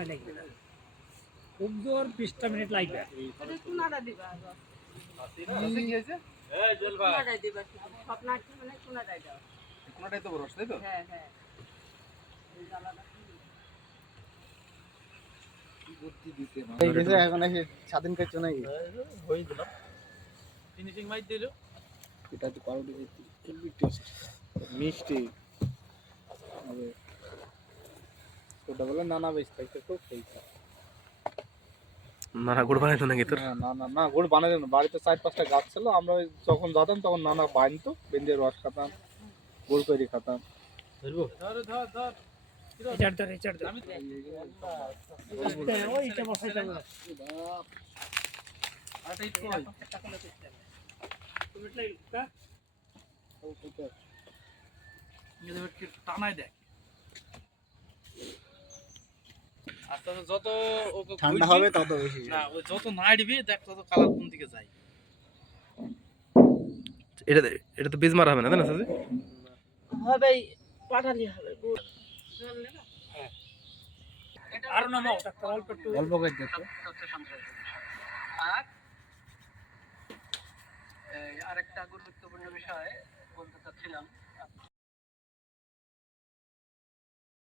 সময় লাগবে না। খুব জোর বিশটা মিনিট লাগবে। এটা চুনাটা দিবা? চুনাটাই দিবা? স্বপ্ন আছে মানে চুনাটাই দাও? কোনটাই তো বড় তাই তো? হ্যাঁ হ্যাঁ। এখন স্বাধীন নাকি? ফিনিশিং মাইট দিল। এটা তো মিষ্টি। হবে ছোটবেলা নানা বেশ খুব খেয়েছে নানা গুড় বানাইতো নাকি তোর? না না না না গুড় বানাই না। বাড়িতে চার পাঁচটা গাছ ছিল আমরা যখন যেতাম তখন নানা বানতো বেঞ্জের রস খাতাম গুড় তৈরি খাতাম। ধরবো? ধর যত ঠান্ডা হবে তত বেশি না ওই যত নাড়বি দেখ তত কালার কোন দিকে যায়। এটা এটা তো বীজ মারা হবে না তাই না সাজি? হবে পাঠালি হবে অল্প একটু। অল্প করে দেখো আরেকটা গুরুত্বপূর্ণ বিষয়